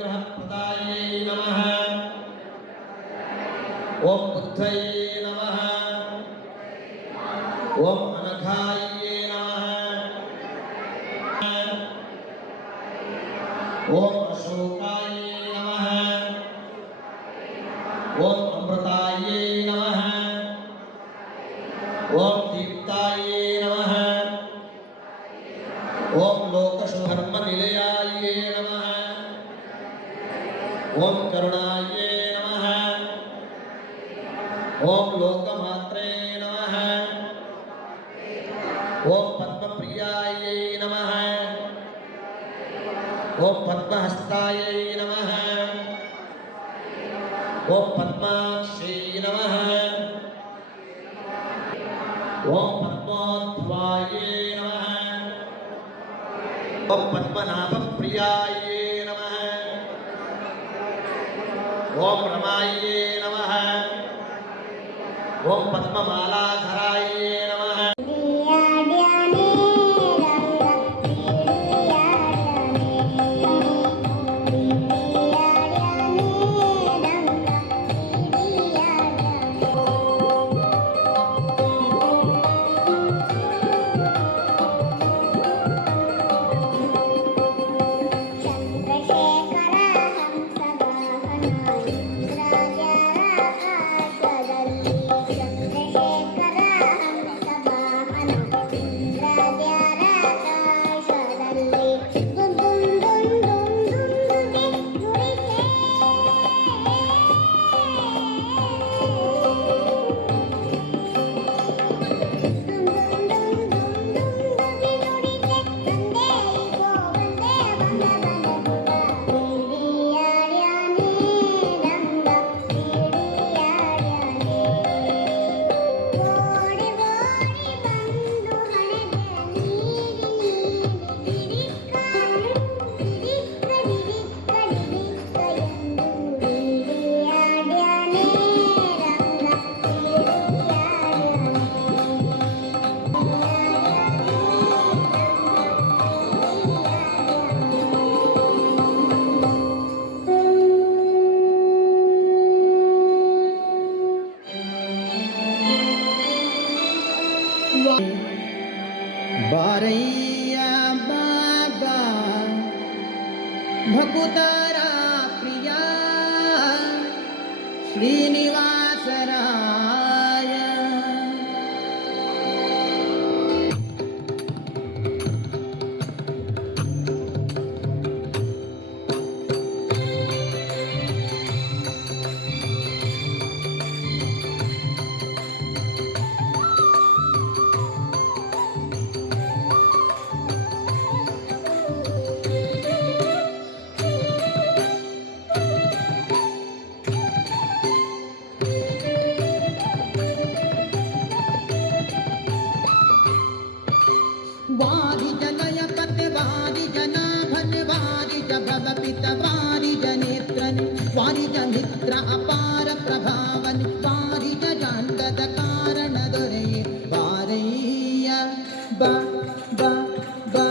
अनुग्रहप्रदायै नमः। ओम बुद्धये नमः। ओम अनघाये नमः। ओम अशोकाये नमः। ओम अमृताये नमः। ओम दीप्ताये नमः। ओम लोकशुभर्मनिलयाये नमः। ओम करुणाये नमः। ओम लोकमात्रे नमः। ओम पद्मप्रियाये नमः। ओम पद्महस्ताये नमः। ओम पद्माक्षी नमः। ओम पद्मोद्भवाये नमः। ओम पद्मनाभप्रियाये नमः। ओम रमाये नमः। ओम पद्ममालाधराये नमः। बारैया बाबा भकुतारा प्रिया श्रीनिवास राय वारि जनय पत वारि जनाभन वारि जभव पित वारि जनेत्रन वारि जनित्र अपार प्रभावन वारि जांगद कारण दोरे वारैया बा बा बा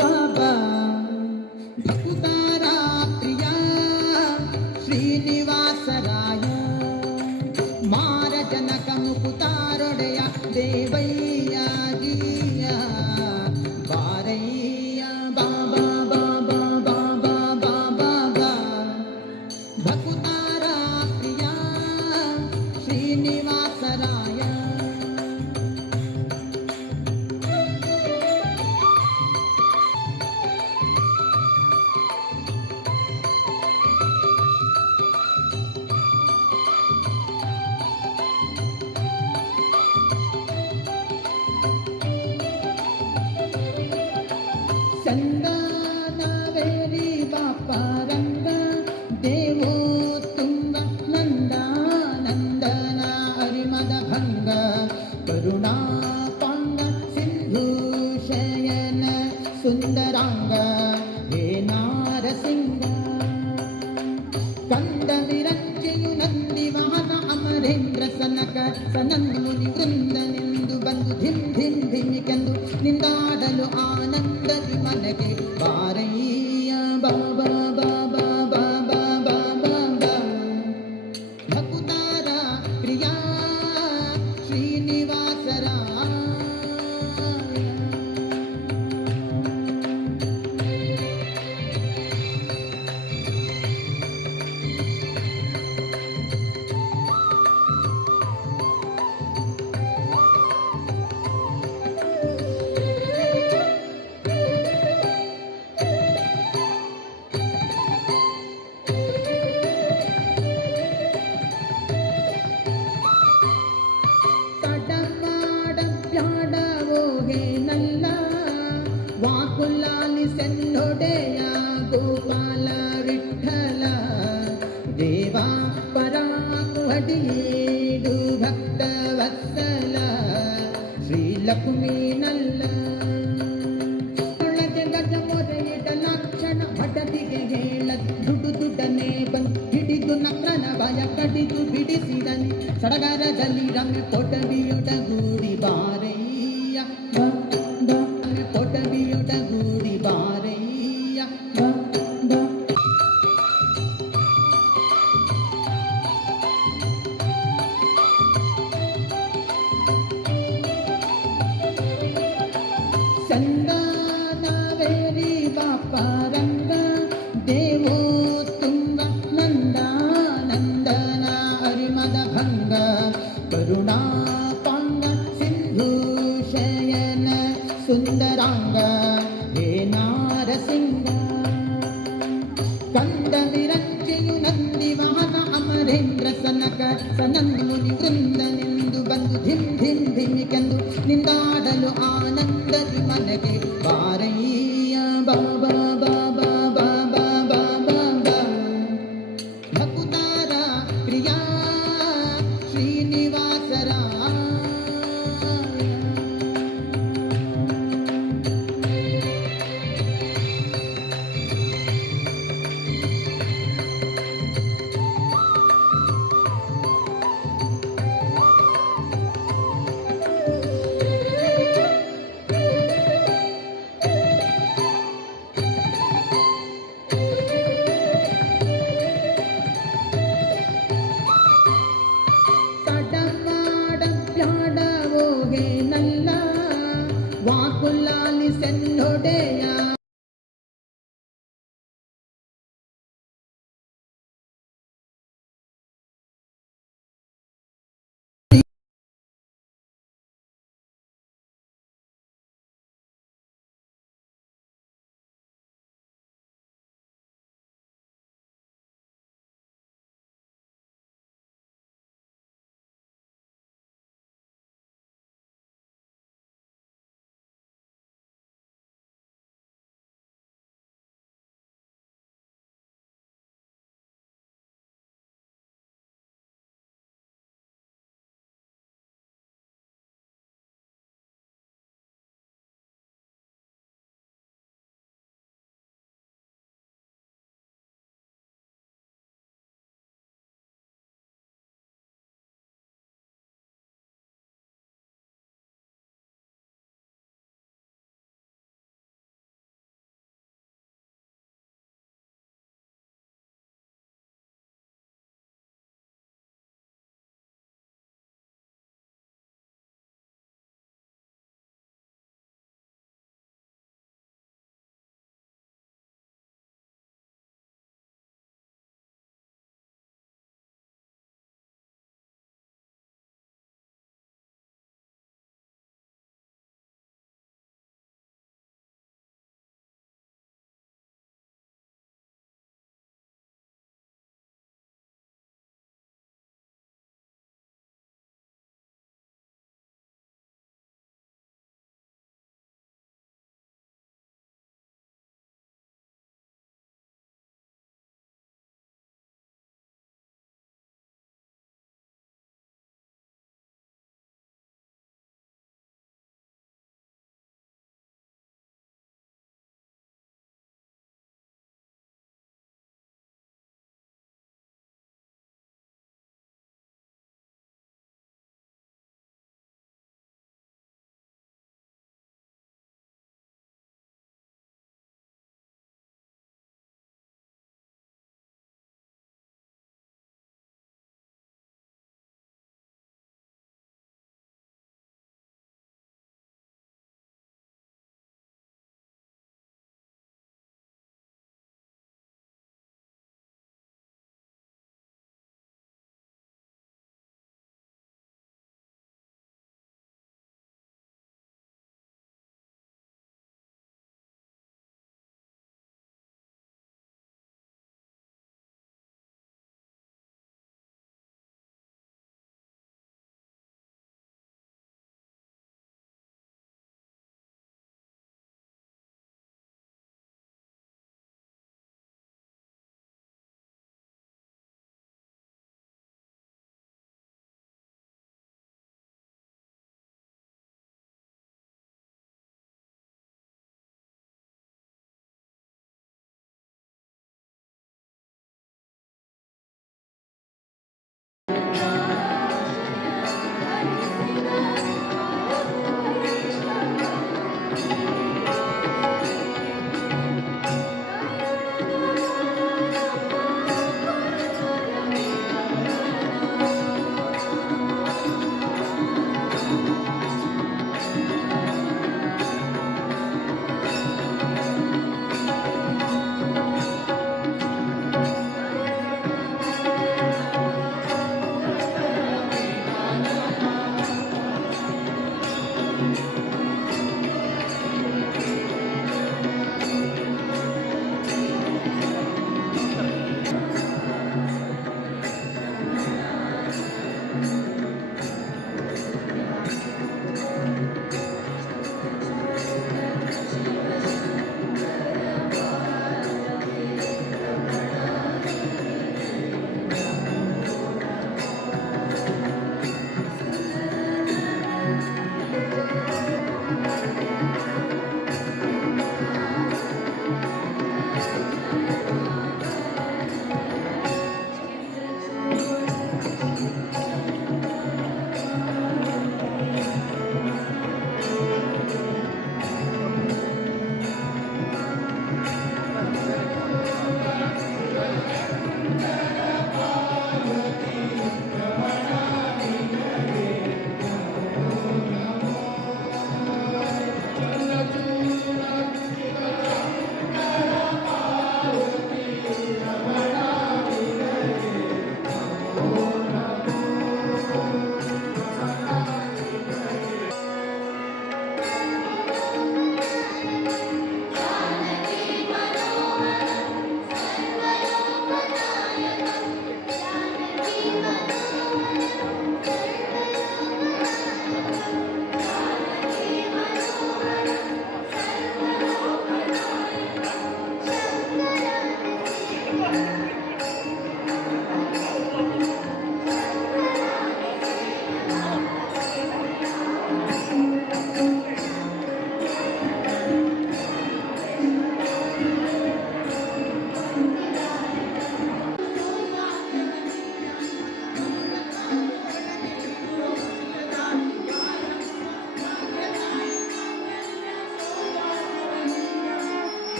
बाबा भकुतारा प्रिया श्रीनिवास राय मार जनक मुकुतारोडया देवैया गिया बारैया बाबा बाबा बाबा बाबा बा भकुतारा प्रिया श्रीनिवास राय चंदनावेरी बापा रंग देवो तुंग नंदा नंदना हरिमद भंग करुणा पांग सिंधु शयन सुंदरांग हे नारसिंह कंद विरंचियु नंदी वाहन अमरेंद्र सनक सनन्मुनि वृंद निंदु बंधु धिम धिम धिमिಕೆಂದು ನಿಂದಾಡಲು ಆನಂದದಿ ಮನಗೆ ಬಾರಯ್ಯ ಬಾಬಾ ಬಾಬಾ ಬಾ ಲಕುಮೀನಲ್ಲ ತುಳಗೆ ಗಜ ಮೊರೆಯಿಡ ಲಕ್ಷಣ ಹಠದಿಗೆ ಹೇಳ ದುಡ್ಡನೆ ಬಂದು ಹಿಡಿದು ನಕ್ರನ ಭಯ ಕಡಿದು ಬಿಡಿಸಿದನು ಸಡಗರದಲ್ಲಿ ರಮ್ಮೆ ಕೊಟವಿಯೊಡಗೂಡಿ ಬಾರಯ್ಯ ಕೊಟವಿಯೊಡಗೂಡಿ ಬಾರಯ್ಯ ಚಂದನವೇರಿ ಬಾಪಾರಂಗ ದೇವೋ ತುಂಗ ನಂದ ನಂದನ ಹರಿಮದ ಭಂಗ ಕರುಣಾಪಾಂಗ ಸಿಂಧು ಶಯನ ಸುಂದರಾಂಗ ಹೇ ನಾರಸಿಂಗ ಕಂದ ವಿರಂಚಿಯು ನಂದಿ ವಾಹನ ಅಮರೇಂದ್ರ ಸನಕ ಸನನ್ಮುನಿ ವೃಂದನೆಂದು ಬಂದು ಧಿಮ್ ಧಿಮ್ ಧಿಮಿಕೆಂದು ನಿಂದಾಡಲು ಆನಂದದಿ ಮನಗೆ ಬಾರಯ್ಯ ಬಾಬಾ ಬಾಬಾ ಬಾಬಾ ಬಾಬಾ ಭಕುತಾರ ಪ್ರಿಯಾ ಶ್ರೀನಿವಾಸರ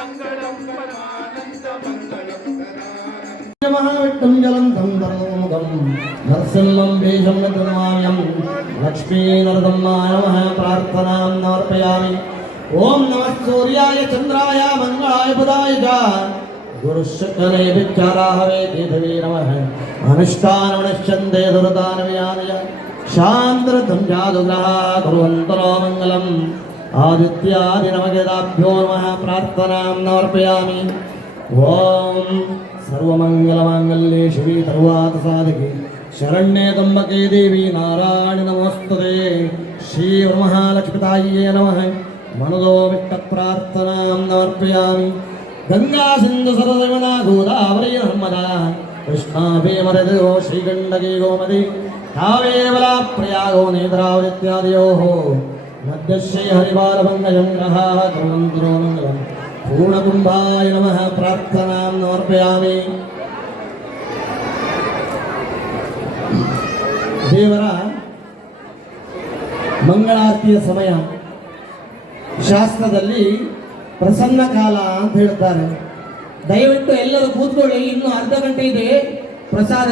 मङ्गलं परमानन्दमङ्गलं सदानन्दम् महाविष्णुं जलन्तं वरदमुखं नरसिंहं वेषं नमाम्यं लक्ष्मीनरदम्माय नमः प्रार्थनां समर्पयामि ॐ नमः सूर्याय चन्द्राय मङ्गलाय बुधाय च गुरुशुक्रे विचाराहवे केतवे नमः अनुष्ठानमनुष्यन्ते दुरदानविनादय शान्त्रतं जादुग्रहा कुर्वन्तु नो मङ्गलम् आदित्यादिनवगेदाभ्यो नमः प्रार्थनां समर्पयामि ॐ सर्वमङ्गलमाङ्गल्ये शिवे सर्वार्थसाधके शरण्ये त्र्यम्बके देवी नारायणि नमोस्तुते श्रीवरमहालक्ष्मीतायै नमः मनदो विष्टप्रार्थनां समर्पयामि गङ्गा सिन्धु सरस्वती गोदावरी नर्मदा कृष्णा भीमरदो श्रीगण्डकी गोमती कावेरी प्रयागो नेत्रावती इत्यादयोः मध्यश्री हरिबालभङ्गजं ग्रहाः कुर्वन्तु नो मङ्गलम् पूर्णकुम्भाय नमः प्रार्थनां समर्पयामि ದೇವರ ಮಂಗಳಾರತಿಯ ಸಮಯ ಶಾಸ್ತ್ರದಲ್ಲಿ ಪ್ರಸನ್ನ ಕಾಲ ಅಂತ ಹೇಳ್ತಾರೆ. ದಯವಿಟ್ಟು ಎಲ್ಲರೂ ಕೂತ್ಕೊಳ್ಳಿ, ಇನ್ನು ಅರ್ಧ ಗಂಟೆ ಇದೆ ಪ್ರಸಾದ